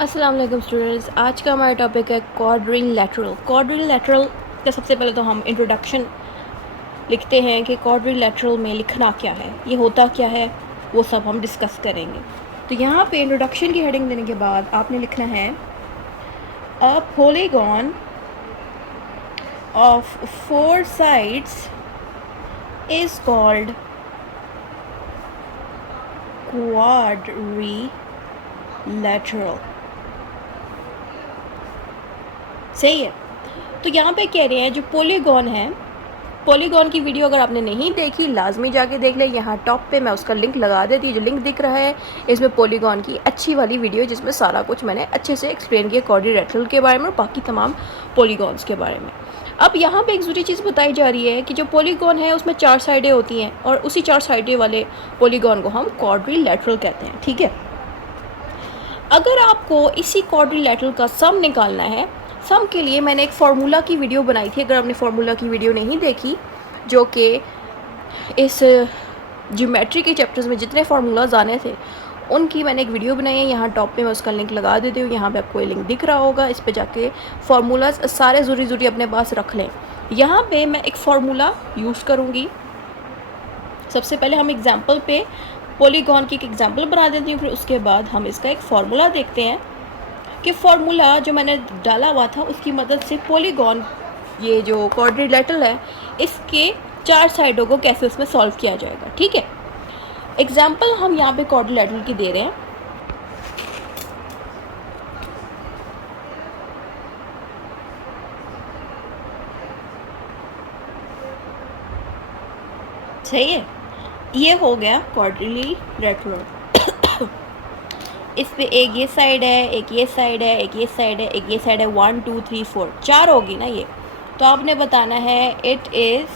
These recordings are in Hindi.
अस्सलाम वालेकुम स्टूडेंट्स। आज का हमारा टॉपिक है क्वाड्रिलेटरल। क्वाड्रिलेटरल का सबसे पहले तो हम इंट्रोडक्शन लिखते हैं कि क्वाड्रिलेटरल में लिखना क्या है, ये होता क्या है, वो सब हम डिस्कस करेंगे। तो यहाँ पे इंट्रोडक्शन की हेडिंग देने के बाद आपने लिखना है a polygon of 4 sides is called quadrilateral. सही है। तो यहाँ पे कह रहे हैं जो पॉलीगॉन है, पॉलीगॉन की वीडियो अगर आपने नहीं देखी लाजमी जाके देख ले। यहाँ टॉप पे मैं उसका लिंक लगा देती हूँ। जो लिंक दिख रहा है इसमें पॉलीगॉन की अच्छी वाली वीडियो जिसमें सारा कुछ मैंने अच्छे से एक्सप्लेन किया क्वाड्रिलेटरल के बारे में और बाकी तमाम पॉलीगॉन्स के बारे में। अब यहाँ पे एक ज़रूरी चीज़ बताई जा रही है कि जो पॉलीगॉन है उसमें 4 साइडें होती हैं और उसी 4 साइडें वाले पॉलीगॉन को हम क्वाड्रिलेटरल कहते हैं। ठीक है। अगर आपको इसी क्वाड्रिलेटरल का सम निकालना है, सम के लिए मैंने एक फार्मूला की वीडियो बनाई थी। अगर आपने फार्मूला की वीडियो नहीं देखी, जो कि इस ज्योमेट्री के चैप्टर्स में जितने फार्मूलाज आने थे उनकी मैंने एक वीडियो बनाई है। यहाँ टॉप पे मैं उसका लिंक लगा देती हूँ। यहाँ पे आपको ये लिंक दिख रहा होगा, इस पे जाके फार्मूलाज सारे ज़रूरी अपने पास रख लें। यहाँ पे मैं एक फार्मूला यूज़ करूँगी। सबसे पहले हम एग्जाम्पल पे पॉलीगॉन की एक एग्जाम्पल बना देती हूँ, फिर उसके बाद हम इसका एक फार्मूला देखते हैं कि फार्मूला जो मैंने डाला हुआ था उसकी मदद से पॉलीगॉन, ये जो क्वाड्रिलेटरल है, इसके 4 साइडों को कैसे उसमें सॉल्व किया जाएगा। ठीक है। एग्जाम्पल हम यहाँ पे क्वाड्रिलेटरल की दे रहे हैं। सही है। ये हो गया क्वाड्रिलेटरल। इस पे एक ये साइड है, एक ये साइड है, एक ये साइड है, एक ये साइड है। 1 2 3 4 4 होगी ना ये। तो आपने बताना है इट इज़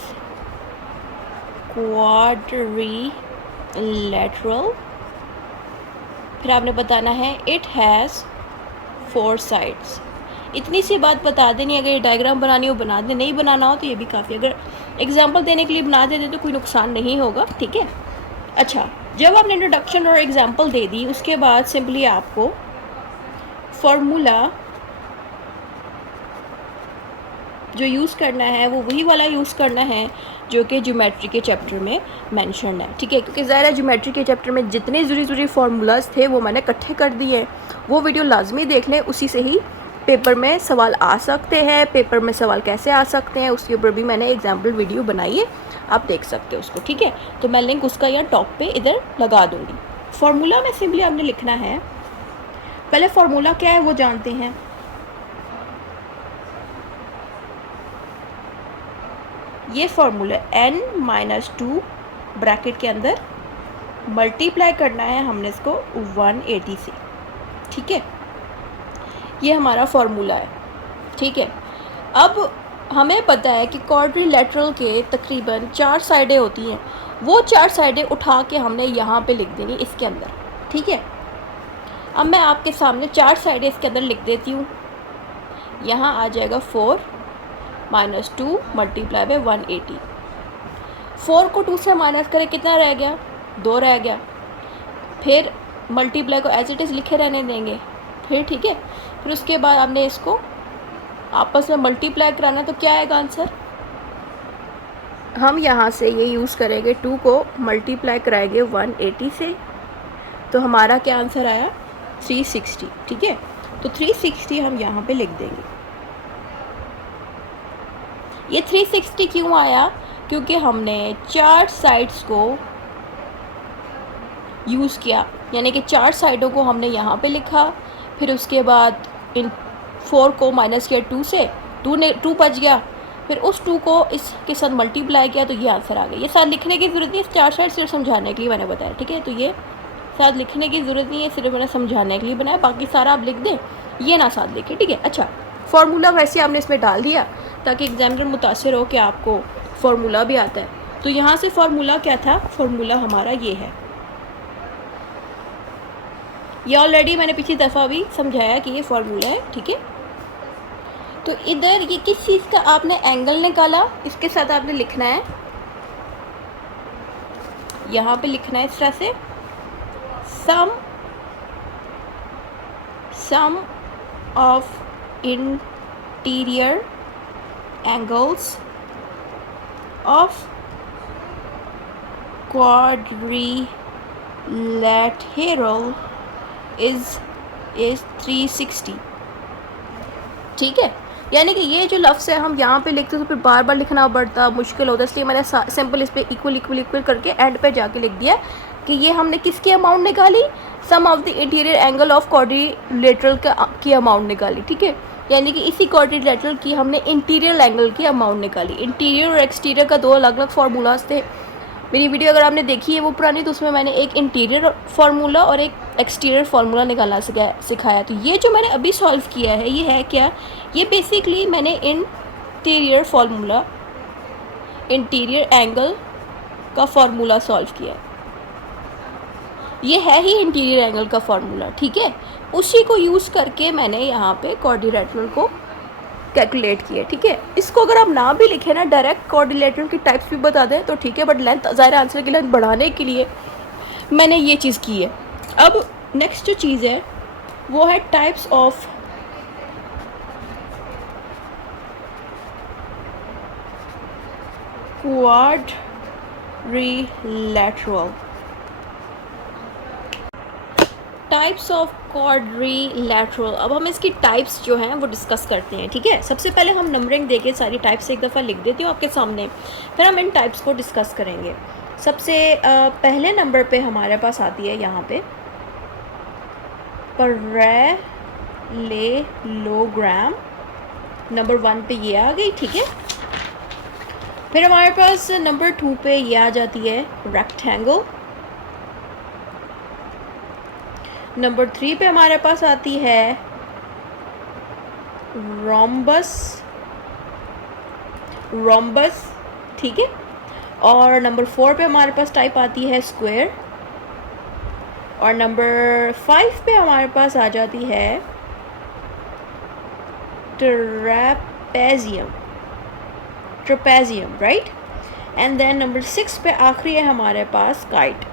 क्वाड्रिलेटरल। फिर आपने बताना है इट हैज़ 4 साइड्स। इतनी सी बात बता देनी। अगर ये डायग्राम बनानी हो बना दे, नहीं बनाना हो तो ये भी काफ़ी। अगर एग्जाम्पल देने के लिए बना देते तो कोई नुकसान नहीं होगा। ठीक है। अच्छा, जब आपने इंट्रोडक्शन और एग्जाम्पल दे दी उसके बाद सिंपली आपको फॉर्मूला जो यूज़ करना है वो वही वाला यूज़ करना है जो कि ज्योमेट्री के चैप्टर में मेंशन है। ठीक है। क्योंकि ज़ाहिर है ज्योमेट्री के चैप्टर में जितने ज़रूरी फार्मूलाज थे वो मैंने इकट्ठे कर दिए। वो वीडियो लाजमी देख लें, उसी से ही पेपर में सवाल आ सकते हैं। पेपर में सवाल कैसे आ सकते हैं उसके ऊपर भी मैंने एग्जाम्पल वीडियो बनाई है, आप देख सकते हो उसको। ठीक है। तो मैं लिंक उसका यहाँ टॉप पे इधर लगा दूँगी। फार्मूला में सिंपली आपने लिखना है, पहले फार्मूला क्या है वो जानते हैं। ये फार्मूला n-2 ब्रैकेट के अंदर मल्टीप्लाई करना है हमने इसको 180 से। ठीक है। ये हमारा फार्मूला है। ठीक है। अब हमें पता है कि क्वाड्रिलेटरल के तकरीबन 4 साइडें होती हैं। वो 4 साइडें उठा के हमने यहाँ पे लिख देनी इसके अंदर। ठीक है। अब मैं आपके सामने 4 साइडें इसके अंदर लिख देती हूँ। यहाँ आ जाएगा 4 - 2 मल्टीप्लाई बाय 180। 4 को 2 से माइनस करें, कितना रह गया? 2 रह गया। फिर मल्टीप्लाई को एज इट इज़ लिखे रहने देंगे। फिर ठीक है। फिर उसके बाद आपने इसको आपस में मल्टीप्लाई कराना है तो क्या आएगा आंसर? हम यहाँ से ये यूज़ करेंगे, 2 को मल्टीप्लाई कराएंगे 180 से, तो हमारा क्या आंसर आया? 360। ठीक है। तो 360 हम यहाँ पे लिख देंगे। ये 360 क्यों आया? क्योंकि हमने 4 साइड्स को यूज़ किया, यानी कि 4 साइडों को हमने यहाँ पे लिखा। फिर उसके बाद इन 4 को माइनस किया 2 से, 2 बच गया। फिर उस 2 को इसके साथ मल्टीप्लाई किया तो ये आंसर आ गया। ये साथ लिखने की ज़रूरत नहीं है, 4 साइड सिर्फ समझाने के लिए मैंने बताया। ठीक है। तो ये साथ लिखने की ज़रूरत नहीं है, सिर्फ मैंने समझाने के लिए बनाया। बाकी सारा आप लिख दें, ये ना साथ लिखें। ठीक है। अच्छा, फार्मूला वैसे आपने इसमें डाल दिया ताकि एग्जामिनर मुतासर हो कि आपको फार्मूला भी आता है। तो यहाँ से फार्मूला क्या था? फार्मूला हमारा ये है। ये ऑलरेडी मैंने पिछली दफ़ा भी समझाया कि ये फार्मूला है। ठीक है। तो इधर ये किस चीज़ का आपने एंगल निकाला, इसके साथ आपने लिखना है, यहाँ पे लिखना है इस तरह से, सम sum of interior angles of quadrilateral is 360। ठीक है, यानी कि ये जो लफ्ज़ है हम यहाँ पे लिखते तो फिर बार बार लिखना पड़ता, मुश्किल होता, इसलिए मैंने सिंपल इस पर इक्वल इक्वल इक्वल करके एंड पे जाके लिख दिया कि ये हमने किसकी अमाउंट निकाली, sum of the interior angle of quadrilateral की अमाउंट निकाली। ठीक है, यानी कि इसी क्वाड्रिलेटरल की हमने इंटीरियर एंगल की अमाउंट निकाली। इंटीरियर और एक्सटीरियर का दो अलग अलग फार्मूलाज थे। मेरी वीडियो अगर आपने देखी है वो पुरानी, तो उसमें मैंने एक इंटीरियर फार्मूला और एक एक्सटीरियर फार्मूला निकालना सिखाया। तो ये जो मैंने अभी सॉल्व किया है ये है क्या, ये बेसिकली मैंने इंटीरियर फार्मूला, इंटीरियर एंगल का फार्मूला सॉल्व किया है। ये है ही इंटीरियर एंगल का फार्मूला। ठीक है, उसी को यूज़ करके मैंने यहाँ पे क्वाड्रिलेटरल को कैलकुलेट किया। ठीक है, इसको अगर आप ना भी लिखें ना, डायरेक्ट क्वाड्रिलेटरल की टाइप्स भी बता दें तो ठीक है, बट लेंथ ज़ाहिर आंसर की लेंथ बढ़ाने के लिए मैंने ये चीज़ की है। अब नेक्स्ट जो चीज़ है वो है types of quadrilateral. Types of quadrilateral, अब हम इसकी टाइप्स जो हैं वो डिस्कस करते हैं। ठीक है, सबसे पहले हम नंबरिंग देके सारी टाइप्स एक दफ़ा लिख देती हूँ आपके सामने, फिर हम इन टाइप्स को डिस्कस करेंगे। सबसे पहले नंबर पे हमारे पास आती है यहाँ पे पैरेललोग्राम, नंबर 1 पे ये आ गई। ठीक है, फिर हमारे पास नंबर 2 पे ये आ जाती है रेक्टेंगल। नंबर 3 पे हमारे पास आती है रोम्बस। ठीक है, और नंबर 4 पे हमारे पास टाइप आती है स्क्वायर, और नंबर 5 पे हमारे पास आ जाती है trapezium, right. And then number 6 पे आखिरी है हमारे पास काइट।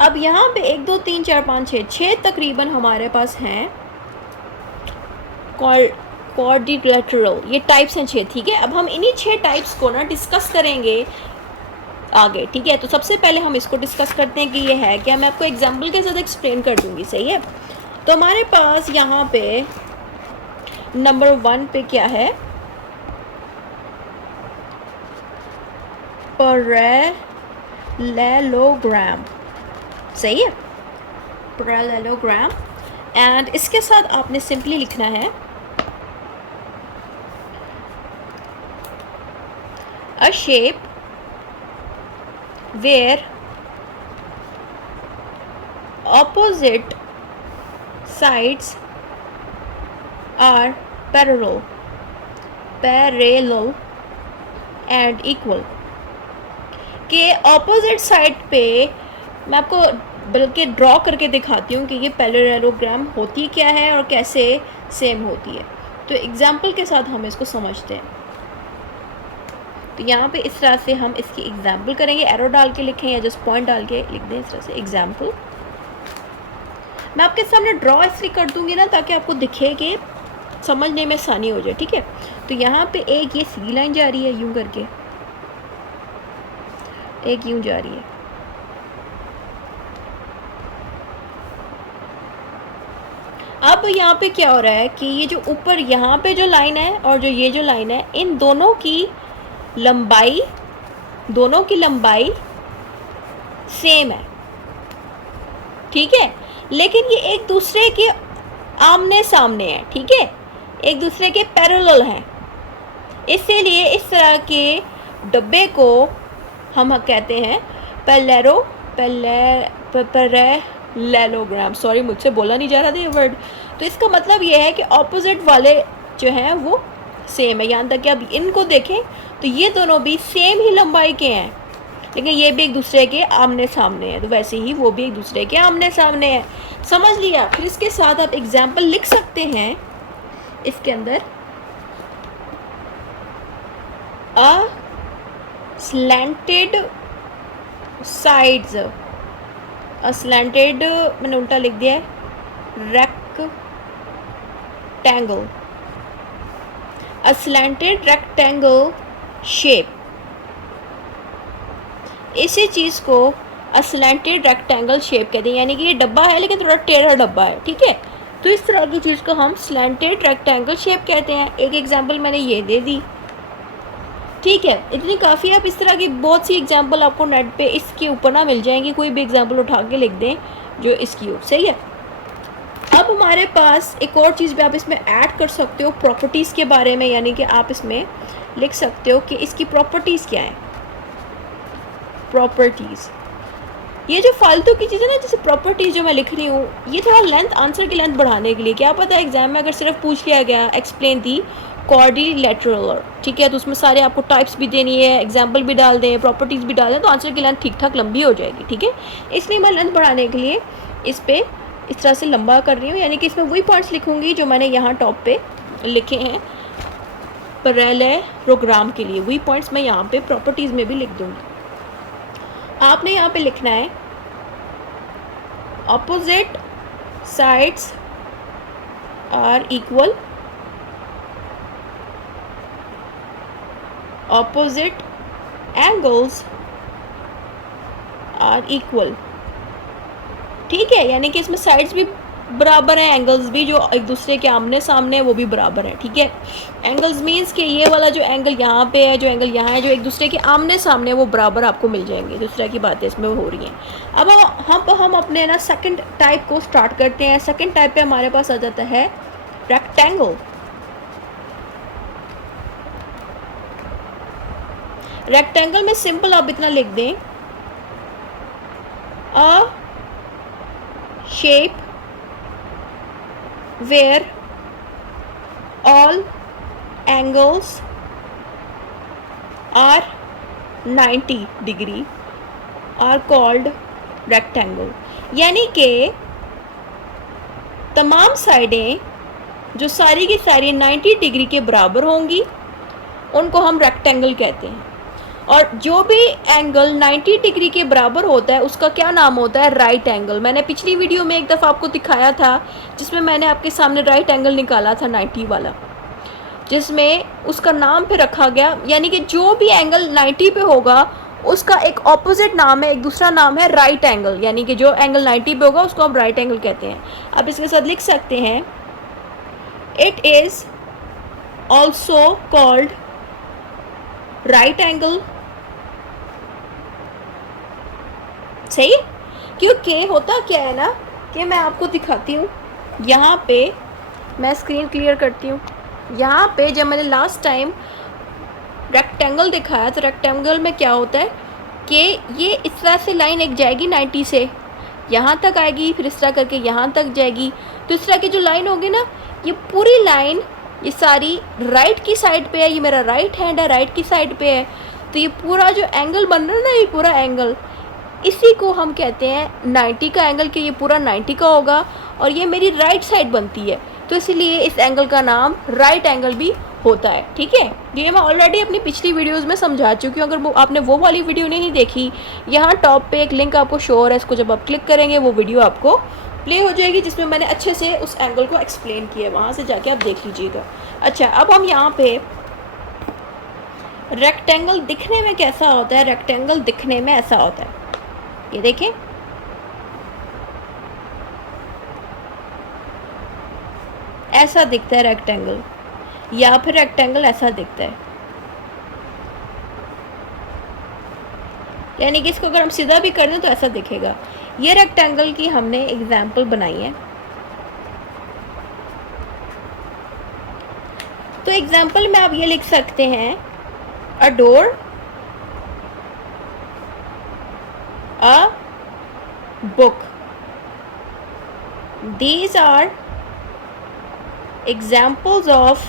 अब यहाँ पे 1 2 3 4 5 6 तकरीबन हमारे पास हैं क्वाड्रिलेटरल, ये टाइप्स हैं 6। ठीक है, अब हम इन्हीं 6 टाइप्स को ना डिस्कस करेंगे आगे। ठीक है, तो सबसे पहले हम इसको डिस्कस करते हैं कि ये है क्या। मैं आपको एग्जांपल के साथ एक्सप्लेन कर दूंगी, सही है। तो हमारे पास यहाँ पे नंबर 1 पे क्या है, पैरेललोग्राम, सही है, पैरेललोग्राम। एंड इसके साथ आपने सिंपली लिखना है a shape where opposite sides are parallel and equal। के ऑपोजिट साइड पे मैं आपको बल्कि ड्रॉ करके दिखाती हूँ कि ये पैरेललोग्राम होती क्या है और कैसे सेम होती है। तो एग्जाम्पल के साथ हम इसको समझते हैं। तो यहाँ पे इस तरह से हम इसकी एग्जाम्पल करेंगे, एरो डाल के लिखें या जस्ट पॉइंट डाल के लिख दें इस तरह से एग्जाम्पल। मैं आपके सामने ड्रॉ इसलिए कर दूंगी ना ताकि आपको दिखे कि समझने में आसानी हो जाए। ठीक है, तो यहाँ पे एक ये सी लाइन जा रही है यूं करके, एक यूं जा रही है। अब यहाँ पे क्या हो रहा है कि ये जो ऊपर यहाँ पे जो लाइन है और जो ये जो लाइन है, इन दोनों की लंबाई सेम है। ठीक है, लेकिन ये एक दूसरे के आमने सामने है। ठीक है, एक दूसरे के पैरेलल हैं, इसीलिए इस तरह के डब्बे को हम कहते हैं पैरेललोग्राम। सॉरी, मुझसे बोला नहीं जा रहा था ये वर्ड। तो इसका मतलब ये है कि ऑपोजिट वाले जो हैं वो सेम है। यहाँ तक कि अब इनको देखें तो ये दोनों भी सेम ही लंबाई के हैं, लेकिन ये भी एक दूसरे के आमने सामने है, तो वैसे ही वो भी एक दूसरे के आमने सामने है। समझ लिया। फिर इसके साथ आप एग्जाम्पल लिख सकते हैं इसके अंदर, अ स्लैंटेड साइड्स स्लैंटेड मैंने उल्टा लिख दिया है, रेक्टेंगल, अ स्लैंटेड रेक्टेंगल शेप। इसी चीज़ को स्लैंटेड रेक्टेंगल शेप कहते हैं, यानी कि ये डब्बा है लेकिन थोड़ा टेढ़ा डब्बा है, ठीक है। तो इस तरह की चीज़ को हम स्लैंटेड रेक्टेंगल शेप कहते हैं। एक एग्जांपल मैंने ये दे दी, ठीक है। इतनी काफ़ी, आप इस तरह की बहुत सी एग्जांपल आपको नेट पे इसके ऊपर ना मिल जाएंगी, कोई भी एग्जांपल उठा के लिख दें जो इसकी हो, सही है। अब हमारे पास एक और चीज़ भी आप इसमें ऐड कर सकते हो प्रॉपर्टीज़ के बारे में, यानी कि आप इसमें लिख सकते हो कि इसकी प्रॉपर्टीज़ क्या है। प्रॉपर्टीज़, ये जो फालतू की चीज़ है ना, जैसे प्रॉपर्टीज़ जो मैं लिख रही हूँ, ये थोड़ा लेंथ, आंसर की लेंथ बढ़ाने के लिए, क्या पता एग्जाम में अगर सिर्फ पूछ लिया गया एक्सप्लेन दी क्वाड्रिलेटरल, ठीक है, तो उसमें सारे आपको टाइप्स भी देनी है, एग्जाम्पल भी डाल दें, प्रॉपर्टीज़ भी डाल दें, तो आंसर की लेंथ ठीक ठाक लंबी हो जाएगी, ठीक है। इसलिए मैं लेंथ बढ़ाने के लिए इस पर इस तरह से लंबा कर रही हूँ, यानी कि इसमें वही पॉइंट्स लिखूँगी जो मैंने यहाँ टॉप पे लिखे हैं पैरेललोग्राम के लिए, वही पॉइंट्स मैं यहाँ पे प्रॉपर्टीज़ में भी लिख दूँगी। आपने यहाँ पे लिखना है opposite sides are equal, opposite angles are equal, ठीक है, यानी कि इसमें साइड्स भी बराबर है, एंगल्स भी जो एक दूसरे के आमने सामने है वो भी बराबर है, ठीक है। एंगल्स मीन्स कि ये वाला जो एंगल यहाँ पे है, जो एंगल यहाँ है, जो एक दूसरे के आमने सामने वो बराबर आपको मिल जाएंगे, दूसरे की बातें इसमें हो रही हैं। अब हम अपने ना सेकंड टाइप को स्टार्ट करते हैं। सेकंड टाइप पे हमारे पास आ जाता है रेक्टेंगल। रेक्टेंगल में सिंपल आप इतना लिख दें, अ shape where all angles are 90 degree are called rectangle, यानी कि तमाम साइडें जो सारी की सारी 90 डिग्री के बराबर होंगी उनको हम रेक्टेंगल कहते हैं। और जो भी एंगल 90 डिग्री के बराबर होता है उसका क्या नाम होता है? Right angle. मैंने पिछली वीडियो में एक दफ़ा आपको दिखाया था जिसमें मैंने आपके सामने राइट एंगल निकाला था 90 वाला, जिसमें उसका नाम पे रखा गया, यानी कि जो भी एंगल 90 पे होगा उसका एक ऑपोजिट नाम है, एक दूसरा नाम है राइट एंगल, यानी कि जो एंगल 90 पे होगा उसको हम राइट एंगल कहते हैं। अब इसके साथ लिख सकते हैं it is also called right angle, सही। क्योंकि होता क्या है ना कि मैं आपको दिखाती हूँ, यहाँ पे मैं स्क्रीन क्लियर करती हूँ। यहाँ पे जब मैंने लास्ट टाइम रेक्टेंगल दिखाया तो रेक्टेंगल में क्या होता है कि ये इस तरह से लाइन एक जाएगी 90 से यहाँ तक आएगी, फिर इस तरह करके यहाँ तक जाएगी। तो इस तरह की जो लाइन होगी ना, ये पूरी लाइन ये सारी राइट की साइड पे है, ये मेरा राइट हैंड है, राइट की साइड पे है। तो ये पूरा जो एंगल बन रहा है ना, ये पूरा एंगल, इसी को हम कहते हैं 90 का एंगल, कि ये पूरा 90 का होगा और ये मेरी राइट साइड बनती है, तो इसलिए इस एंगल का नाम राइट एंगल भी होता है, ठीक है। ये मैं ऑलरेडी अपनी पिछली वीडियोस में समझा चुकी हूँ। अगर आपने वो वाली वीडियो नहीं देखी, यहाँ टॉप पे एक लिंक आपको शो हो रहा है, इसको जब आप क्लिक करेंगे वो वीडियो आपको प्ले हो जाएगी जिसमें मैंने अच्छे से उस एंगल को एक्सप्लेन किया है, वहाँ से जाके आप देख लीजिएगा। अच्छा, अब हम यहाँ पे रेक्टेंगल दिखने में कैसा होता है, रेक्टेंगल दिखने में ऐसा होता है, ये देखें, ऐसा दिखता है रेक्टेंगल, या फिर रेक्टेंगल ऐसा दिखता है, यानी कि इसको अगर हम सीधा भी कर दें तो ऐसा दिखेगा। ये रेक्टेंगल की हमने एग्जाम्पल बनाई है। तो एग्जाम्पल में आप ये लिख सकते हैं, अ door, a book. These are examples of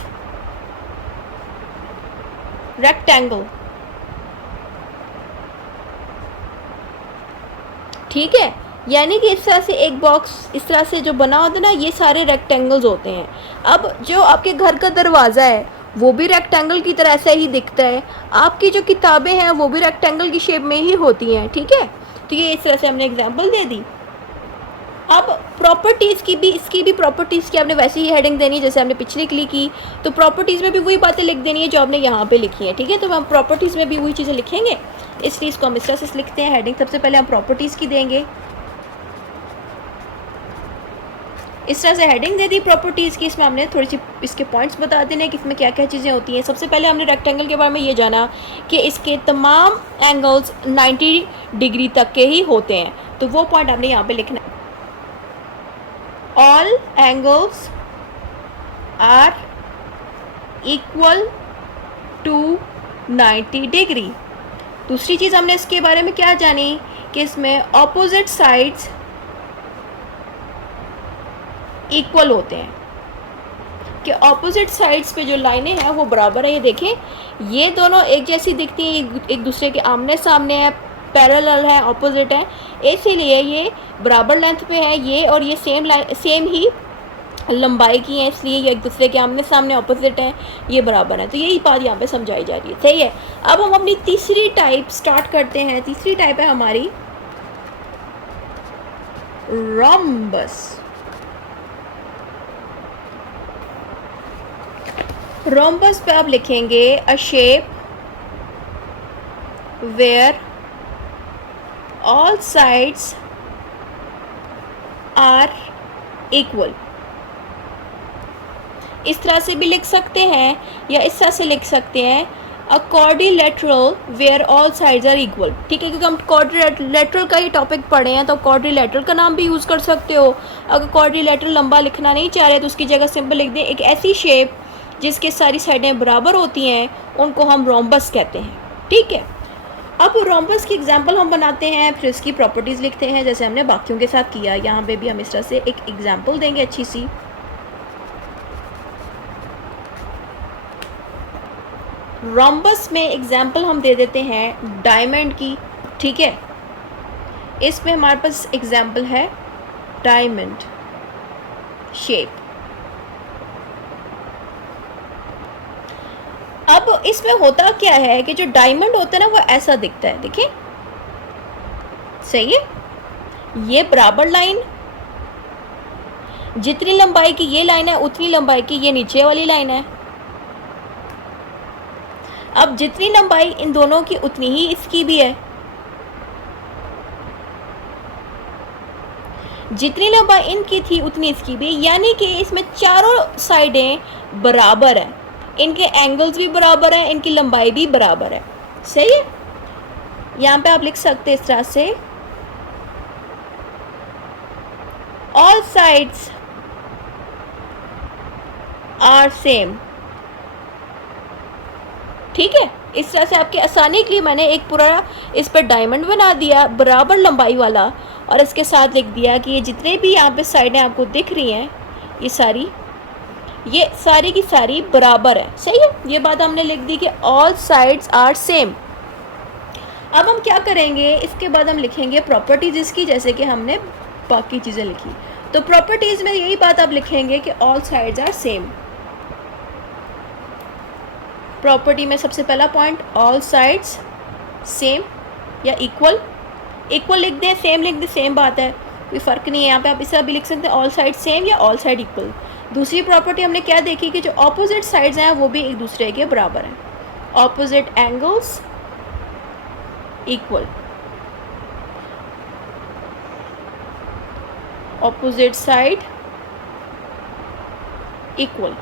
rectangle. ठीक है, यानी कि इस तरह से एक बॉक्स इस तरह से जो बना होता है ना, ये सारे रेक्टेंगल्स होते हैं। अब जो आपके घर का दरवाज़ा है वो भी रेक्टेंगल की तरह ऐसा ही दिखता है, आपकी जो किताबें हैं वो भी रेक्टेंगल की शेप में ही होती हैं, ठीक है। तो ये इस तरह से हमने एग्जांपल दे दी। अब प्रॉपर्टीज़ की भी, इसकी भी प्रॉपर्टीज़ की आपने वैसी ही हेडिंग देनी है जैसे हमने पिछली के लिए की। तो प्रॉपर्टीज़ में भी वही बातें लिख देनी है जो आपने यहाँ पे लिखी हैं, ठीक है। तो हम प्रॉपर्टीज़ में भी वही चीज़ें लिखेंगे, इसलिए इसको हम इस तरह से लिखते हैं। हेडिंग सबसे पहले हम प्रॉपर्टीज़ की देंगे, इस तरह से हेडिंग दे दी प्रॉपर्टीज़ की। इसमें हमने थोड़ी सी इसके पॉइंट्स बता देने हैं कि इसमें क्या क्या चीज़ें होती हैं। सबसे पहले हमने रेक्टेंगल के बारे में ये जाना कि इसके तमाम एंगल्स 90 डिग्री तक के ही होते हैं, तो वो पॉइंट हमने यहाँ पे लिखना है। All angles are equal to 90 degree. दूसरी चीज़ हमने इसके बारे में क्या जानी कि इसमें ऑपोजिट साइड्स इक्वल होते हैं, कि ऑपोजिट साइड्स पे जो लाइनें हैं वो बराबर है। ये देखें, ये दोनों एक जैसी दिखती हैं, एक दूसरे के आमने सामने है, पैरेलल है, ऑपोजिट है, इसीलिए ये बराबर लेंथ पे है। ये और ये सेम ही लंबाई की है, इसलिए ये एक दूसरे के आमने सामने ऑपोजिट है, ये बराबर है। तो यही बात यहाँ पे समझाई जा रही है, सही है। अब हम अपनी तीसरी टाइप स्टार्ट करते हैं। तीसरी टाइप है हमारी रोम्बस। रोम्बस पे आप लिखेंगे a shape where all sides are equal. इस तरह से भी लिख सकते हैं या इस तरह से लिख सकते हैं a quadrilateral where all sides are equal, ठीक है। क्योंकि हम क्वाड्रिलेटरल का ही टॉपिक पढ़े हैं तो क्वाड्रिलेटरल का नाम भी यूज़ कर सकते हो। अगर क्वाड्रिलेटरल लंबा लिखना नहीं चाह रहे तो उसकी जगह सिंपल लिख दें एक ऐसी शेप जिसके सारी साइडें बराबर होती हैं, उनको हम रोम्बस कहते हैं, ठीक है। अब रोम्बस की एग्जांपल हम बनाते हैं, फिर इसकी प्रॉपर्टीज़ लिखते हैं जैसे हमने बाकियों के साथ किया। यहाँ पे भी हम इस तरह से एक एग्जांपल देंगे अच्छी सी। रोम्बस में एग्जांपल हम दे देते हैं डायमंड की, ठीक है। इसमें हमारे पास एग्जांपल है डायमंड शेप। अब इसमें होता क्या है कि जो डायमंड होता है ना वो ऐसा दिखता है, देखिए, सही है। ये बराबर लाइन, जितनी लंबाई की ये लाइन है उतनी लंबाई की ये नीचे वाली लाइन है। अब जितनी लंबाई इन दोनों की उतनी ही इसकी भी है, जितनी लंबाई इनकी थी उतनी इसकी भी, यानी कि इसमें चारों साइडें बराबर है, इनके एंगल्स भी बराबर हैं, इनकी लंबाई भी बराबर है, सही है। यहाँ पे आप लिख सकते हैं इस तरह से ऑल साइड्स आर सेम, ठीक है। इस तरह से आपकी आसानी के लिए मैंने एक पूरा इस पर डायमंड बना दिया बराबर लंबाई वाला, और इसके साथ लिख दिया कि ये जितने भी यहाँ पे साइडें आपको दिख रही हैं ये सारी की सारी बराबर है, सही है। ये बात हमने लिख दी कि ऑल साइड्स आर सेम। अब हम क्या करेंगे, इसके बाद हम लिखेंगे प्रॉपर्टीज इसकी, जैसे कि हमने बाकी चीज़ें लिखी। तो प्रॉपर्टीज़ में यही बात आप लिखेंगे कि all sides are same. Property में सबसे पहला पॉइंट ऑल साइड्स सेम या इक्वल, इक्वल लिख दें, सेम लिख दें, सेम बात है, कोई फ़र्क नहीं है। यहाँ पे आप इसे भी लिख सकते हैं ऑल साइड सेम या ऑल साइड इक्वल। दूसरी प्रॉपर्टी हमने क्या देखी कि जो ऑपोजिट साइड्स हैं वो भी एक दूसरे के बराबर हैं, opposite angles equal, opposite side equal,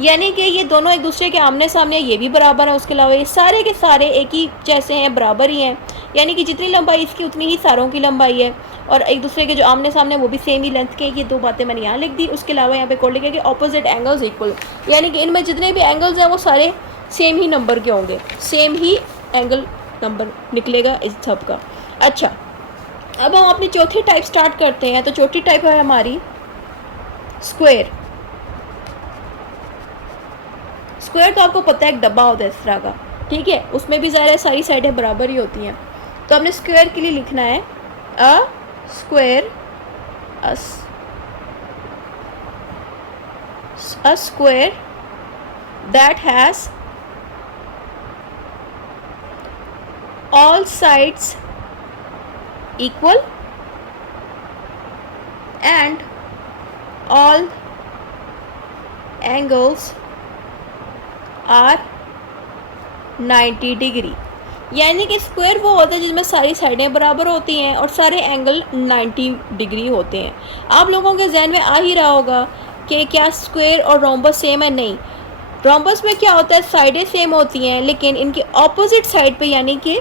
यानी कि ये दोनों एक दूसरे के आमने सामने, ये भी बराबर है। उसके अलावा ये सारे के सारे एक ही जैसे हैं, बराबर ही हैं, यानी कि जितनी लंबाई इसकी उतनी ही सारों की लंबाई है, और एक दूसरे के जो आमने सामने वो भी सेम ही लेंथ के। ये दो बातें मैंने यहाँ लिख दी। उसके अलावा यहाँ पे कोड लिखा कि ऑपोजिट एंगल्स इक्वल, यानी कि इनमें जितने भी एंगल्स हैं वो सारे सेम ही नंबर के होंगे, सेम ही एंगल नंबर निकलेगा इस सब का। अच्छा, अब हम अपनी चौथी टाइप स्टार्ट करते हैं। तो चौथी टाइप है हमारी स्क्वायर। स्क्वायर तो आपको पता है एक डब्बा होता है इस तरह का, ठीक है, उसमें भी ज़्यादा सारी साइडें बराबर ही होती हैं। तो हमने स्क्वायर के लिए लिखना है a square, a square that has all sides equal and all angles are 90 degree. यानी कि स्क्वायर वो होता है जिसमें सारी साइडें बराबर होती हैं और सारे एंगल 90 डिग्री होते हैं। आप लोगों के जहन में आ ही रहा होगा कि क्या स्क्वायर और रोम्बस सेम है? नहीं। रोम्बस में क्या होता है, साइडें सेम होती हैं लेकिन इनके ऑपोजिट साइड पे, यानी कि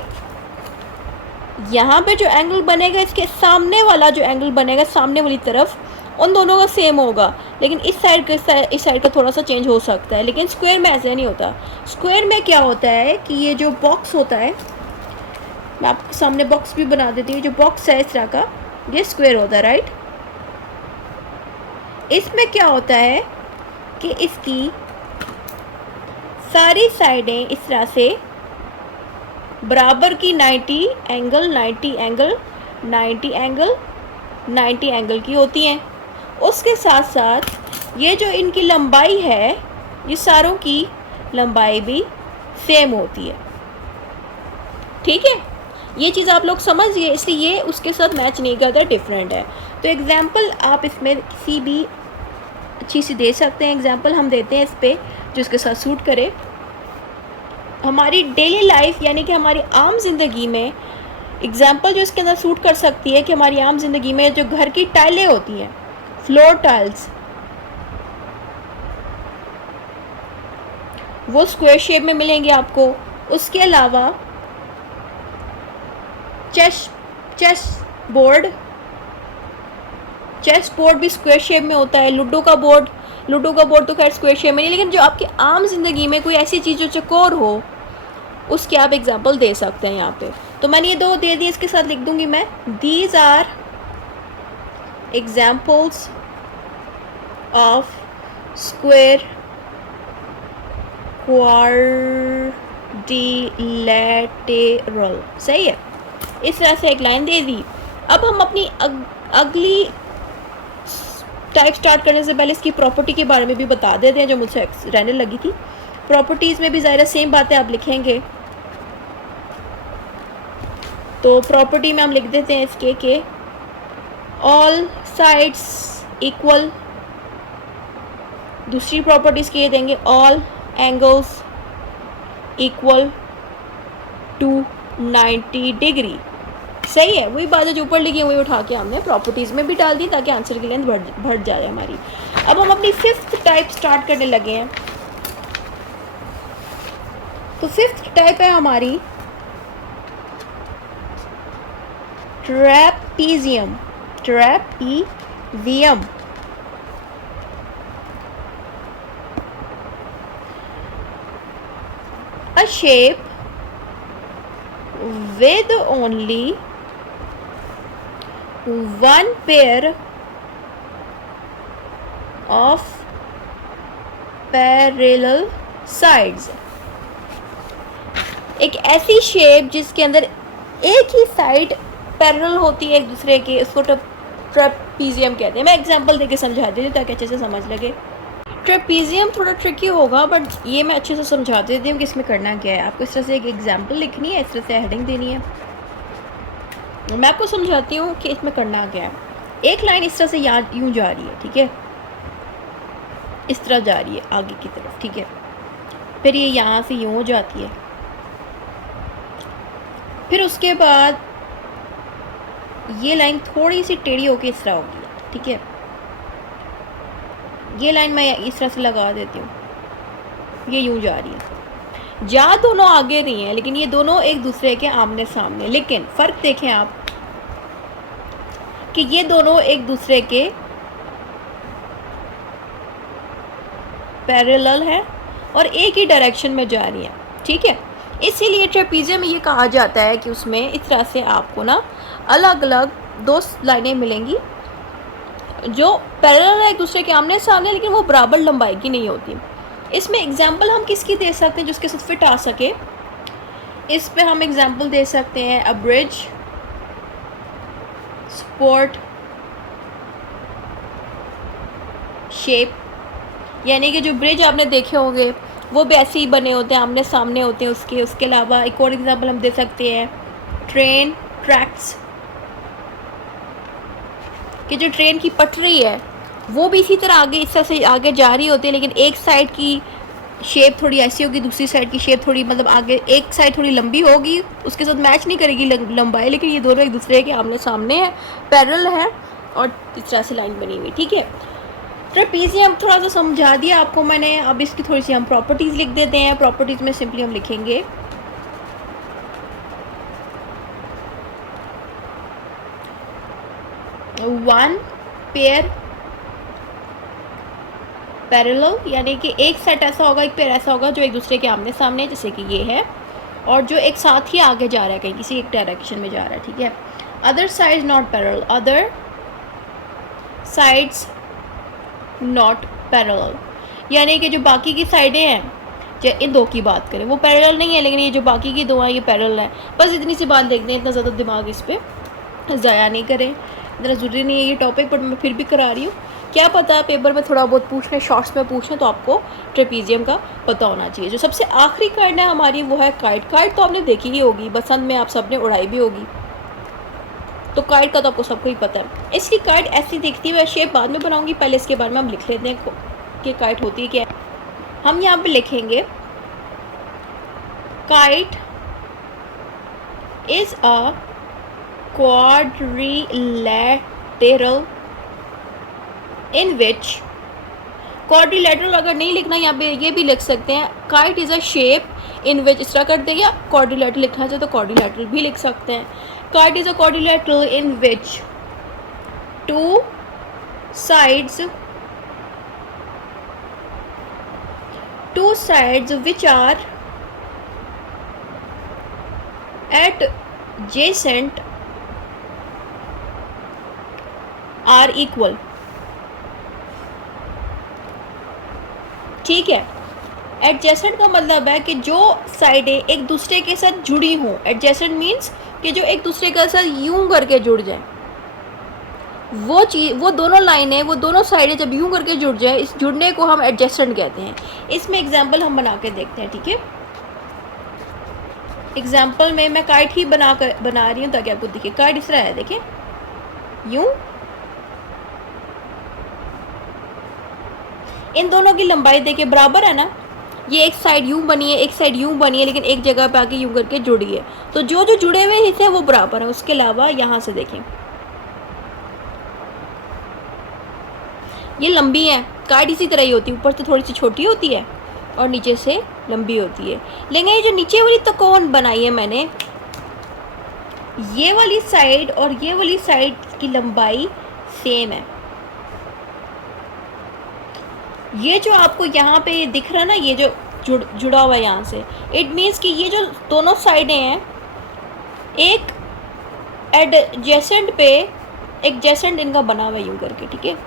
यहाँ पे जो एंगल बनेगा इसके सामने वाला जो एंगल बनेगा सामने वाली तरफ, उन दोनों का सेम होगा, लेकिन इस साइड का थोड़ा सा चेंज हो सकता है। लेकिन स्क्वायर में ऐसा नहीं होता। स्क्वायर में क्या होता है कि ये जो बॉक्स होता है, मैं आपके सामने बॉक्स भी बना देती हूँ, जो बॉक्स है इस तरह का, ये स्क्वायर होता है, राइट। इसमें क्या होता है कि इसकी सारी साइडें इस तरह से बराबर की 90 एंगल 90 एंगल 90 एंगल 90 एंगल की होती हैं। उसके साथ साथ ये जो इनकी लंबाई है, ये सारों की लंबाई भी सेम होती है। ठीक है, ये चीज़ आप लोग समझिए, इसलिए ये उसके साथ मैच नहीं करता, डिफरेंट है। तो एग्जाम्पल आप इसमें किसी भी अच्छी सी दे सकते हैं। एग्जाम्पल हम देते हैं इस पर जो इसके साथ सूट करे। हमारी डेली लाइफ यानी कि हमारी आम जिंदगी में एग्जाम्पल जो इसके अंदर सूट कर सकती है कि हमारी आम जिंदगी में जो घर की टाइलें होती हैं, फ्लोर टाइल्स, वो स्क्वायर शेप में मिलेंगे आपको। उसके अलावा चेस बोर्ड भी स्क्वायर शेप में होता है। लूडो का बोर्ड तो खैर स्क्वायर शेप में नहीं, लेकिन जो आपकी आम जिंदगी में कोई ऐसी चीज़ जो चकोर हो, उसके आप एग्जाम्पल दे सकते हैं यहाँ पे। तो मैंने ये दो दे दिए, इसके साथ लिख दूंगी मैं, these are examples of square quadrilateral. सही है, इस तरह से एक लाइन दे दी। अब हम अपनी अगली टाइप स्टार्ट करने से पहले इसकी प्रॉपर्टी के बारे में भी बता देते हैं जो मुझसे रहने लगी थी। प्रॉपर्टीज़ में भी ज़ाहिर सेम बातें आप लिखेंगे, तो प्रॉपर्टी में हम लिख देते हैं इसके कि ऑल साइड्स इक्वल। दूसरी प्रॉपर्टीज़ के ये देंगे all angles equal to 90 degree. सही है, वही बातें जो ऊपर लिखी है वही उठा के हमने प्रॉपर्टीज़ में भी डाल दी ताकि आंसर की लेंथ बढ़ जाए हमारी। अब हम अपनी फिफ्थ टाइप स्टार्ट करने लगे हैं। तो फिफ्थ टाइप है हमारी trapezium. A shape with only one pair of parallel sides। एक ऐसी शेप जिसके अंदर एक ही साइड पैरेलल होती है एक दूसरे के, उसको ट्रेपीजियम कहते हैं। मैं एग्जांपल देके समझा देती हूँ ताकि अच्छे से समझ लगे। ट्रेपीजियम थोड़ा ट्रिकी होगा, बट ये मैं अच्छे से समझा देती हूँ कि इसमें करना क्या है। आपको इस तरह से एक एग्जांपल लिखनी है, इस तरह से हेडिंग देनी है। मैं आपको समझाती हूँ कि इसमें करना क्या है। एक लाइन इस तरह से यूँ जा रही है, ठीक है, इस तरह जा रही है आगे की तरफ, ठीक है। फिर ये यहाँ से यूँ हो जाती है, फिर उसके बाद ये लाइन थोड़ी सी टेढ़ी होकर इस तरह होगी, ठीक है। ये लाइन मैं इस तरह से लगा देती हूँ, ये यूँ जा रही है। जा दोनों आगे रही हैं लेकिन ये दोनों एक दूसरे के आमने सामने। लेकिन फ़र्क देखें आप कि ये दोनों एक दूसरे के पैरेलल है और एक ही डायरेक्शन में जा रही हैं, ठीक है। इसीलिए ट्रेपीजियम में ये कहा जाता है कि उसमें इस तरह से आपको ना अलग अलग दो लाइनें मिलेंगी जो पैरेलल है एक दूसरे के आमने सामने, लेकिन वो बराबर लंबाई की नहीं होती। इसमें एग्जांपल हम किसकी दे सकते हैं जिसके साथ फिट आ सके। इस पे हम एग्जांपल दे सकते हैं अ ब्रिज, स्पोर्ट शेप, यानी कि जो ब्रिज आपने देखे होंगे वो भी ऐसे ही बने होते हैं, आमने सामने होते हैं उसके। उसके अलावा एक और एग्जांपल हम दे सकते हैं ट्रेन ट्रैक्स, कि जो ट्रेन की पटरी है वो भी इसी तरह आगे इस तरह से आगे जा रही होती है, लेकिन एक साइड की शेप थोड़ी ऐसी होगी, दूसरी साइड की शेप थोड़ी मतलब आगे एक साइड थोड़ी लंबी होगी, उसके साथ मैच नहीं करेगी लंबाई, लेकिन ये दोनों एक दूसरे के आमने सामने है, पैरेलल है और इस तरह से लाइन बनी हुई। ठीक है, ट्रेपीजियम थोड़ा सा समझा दिया आपको मैंने। अब इसकी थोड़ी सी हम प्रॉपर्टीज़ लिख देते हैं। प्रॉपर्टीज़ में सिंपली हम लिखेंगे वन पेयर पैरेलल, यानी कि एक सेट ऐसा होगा, एक पेयर ऐसा होगा जो एक दूसरे के आमने सामने, जैसे कि ये है, और जो एक साथ ही आगे जा रहा है, कहीं किसी एक डायरेक्शन में जा रहा है। ठीक है, other sides not parallel, other sides not parallel, यानी कि जो बाकी की साइडें हैं, चाहे इन दो की बात करें, वो पैरेलल नहीं है, लेकिन ये जो बाकी की दो हैं ये पैरेलल है। बस इतनी सी बात लिख दें, इतना ज़्यादा दिमाग इस पर ज़ाया नहीं करें, इतना ज़रूरी नहीं है ये टॉपिक, पर मैं फिर भी करा रही हूँ। क्या पता पेपर में थोड़ा बहुत पूछ लें, शॉर्ट्स में पूछ लें, तो आपको ट्रेपीजियम का पता होना चाहिए। जो सबसे आखिरी काइट है हमारी वो है काइट। काइट तो आपने देखी ही होगी, बसंत में आप सबने उड़ाई भी होगी, तो काइट का तो आपको सबको ही पता है। इसकी काइट ऐसी दिखती है, मैं शेप बाद में बनाऊंगी, पहले इसके बारे में हम लिख लेते हैं कि काइट होती है क्या। हम यहाँ पे लिखेंगे kite is a quadrilateral in which, quadrilateral अगर नहीं लिखना यहाँ पे ये भी लिख सकते हैं, kite is a shape in which, इस तरह कर दें, या क्वाड्रिलैटरल लिखना चाहे तो क्वाड्रिलैटरल भी लिख सकते हैं। Kite is a quadrilateral in which two sides which are adjacent are equal। ठीक है, एडजेसेंट का मतलब है कि जो साइडें एक दूसरे के साथ जुड़ी हों। एडजेसेंट मीन्स कि जो एक दूसरे के साथ यूं करके जुड़ जाए, वो चीज़, वो दोनों लाइनें, वो दोनों साइडें जब यूं करके जुड़ जाए, इस जुड़ने को हम एडजेसेंट कहते हैं। इसमें एग्जांपल हम बना के देखते हैं। ठीक है, एग्जांपल में मैं काइट ही बना रही हूँ ताकि आपको दिखे। काइट इस तरह है, देखें, यूं, इन दोनों की लंबाई देखिए बराबर है ना, ये एक साइड यूं बनी है, एक साइड यूं बनी है, लेकिन एक जगह पे आके यूं करके जुड़ी है, तो जो जो जुड़े हुए हिस्से हैं वो बराबर है। उसके अलावा यहाँ से देखें, ये लंबी है, काइट इसी तरह ही होती है, ऊपर से थोड़ी सी छोटी होती है और नीचे से लंबी होती है। लेकिन ये जो नीचे वाली त्रिकोण बनाई है मैंने, ये वाली साइड और ये वाली साइड की लंबाई सेम है। ये जो आपको यहाँ पे दिख रहा है ना, ये जो जुड़ा हुआ है यहाँ से, इट मीन्स कि ये जो दोनों साइडें हैं, एक एडजेसेंट पे एडजेसेंट इनका बना हुआ है यूँ करके। ठीक है,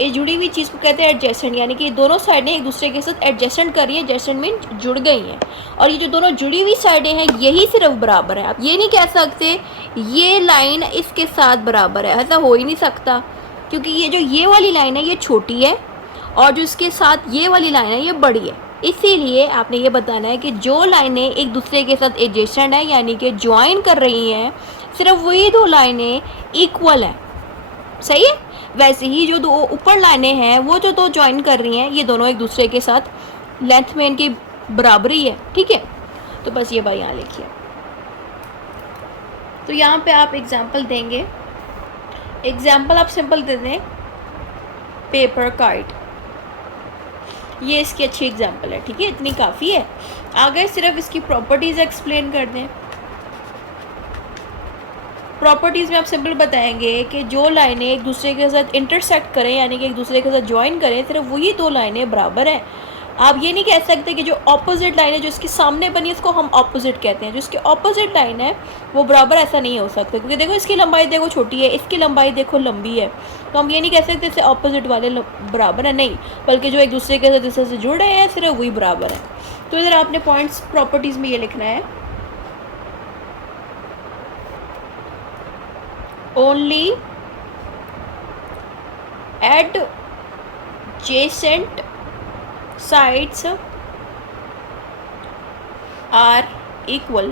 ये जुड़ी हुई चीज़ को कहते हैं एडजेसेंट, यानी कि दोनों साइडें एक दूसरे के साथ एडजेसेंट कर रही है। एडजेसेंट मीन जुड़ गई हैं, और ये जो दोनों जुड़ी हुई साइडें हैं यही सिर्फ बराबर है। आप ये नहीं कह सकते ये लाइन इसके साथ बराबर है, ऐसा हो ही नहीं सकता, क्योंकि ये जो ये वाली लाइन है ये छोटी है और जो इसके साथ ये वाली लाइन है ये बड़ी है। इसीलिए आपने ये बताना है कि जो लाइनें एक दूसरे के साथ एडजेसेंट है, यानी कि ज्वाइन कर रही हैं, सिर्फ वही दो लाइनें इक्वल हैं। सही है, वैसे ही जो दो ऊपर लाइनें हैं वो जो दो ज्वाइन कर रही हैं, ये दोनों एक दूसरे के साथ लेंथ में इनकी बराबरी है। ठीक है, तो बस ये बात यहाँ लिखिए। तो यहाँ पे आप एग्जांपल देंगे, एग्जांपल आप सिंपल दे दें, पेपर काइट, ये इसकी अच्छी एग्जांपल है। ठीक है, इतनी काफ़ी है। आगे सिर्फ इसकी प्रॉपर्टीज़ एक्सप्लेन कर दें। प्रॉपर्टीज़ में आप सिंपल बताएंगे कि जो लाइनें एक दूसरे के साथ इंटरसेक्ट करें, यानी कि एक दूसरे के साथ ज्वाइन करें, सिर्फ वही दो लाइनें बराबर हैं। आप ये नहीं कह सकते कि जो ऑपोजिट लाइन है, जो इसके सामने बनी है, इसको हम ऑपोजिट कहते हैं, जो इसके ऑपोजिट लाइन है वो बराबर, ऐसा नहीं हो सकता, क्योंकि देखो इसकी लंबाई देखो छोटी है, इसकी लंबाई देखो लंबी है, तो हम ये नहीं कह सकते इससे ऑपोजिट वाले बराबर है, नहीं, बल्कि जो एक दूसरे के साथ इस तरह से जुड़ रहे हैं सिर्फ वही बराबर है। तो इधर आपने पॉइंट्स प्रॉपर्टीज़ में ये लिखना है, only adjacent sides are equal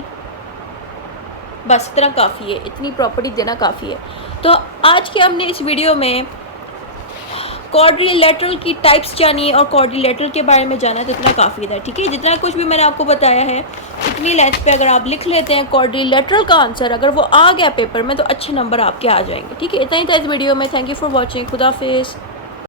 बस इतना काफ़ी है, इतनी प्रॉपर्टी देना काफ़ी है। तो आज के हमने इस वीडियो में क्वाड्रिलेटरल की टाइप्स जानी और क्वाड्रिलेटरल के बारे में जाना, तो इतना काफ़ी था, ठीक है। जितना कुछ भी मैंने आपको बताया है इतनी लेंथ पे अगर आप लिख लेते हैं क्वाड्रिलेटरल का आंसर, अगर वो आ गया पेपर में, तो अच्छे नंबर आपके आ जाएंगे, ठीक है। इतना ही था इस वीडियो में। Thank you for watching. खुदा हाफिज़।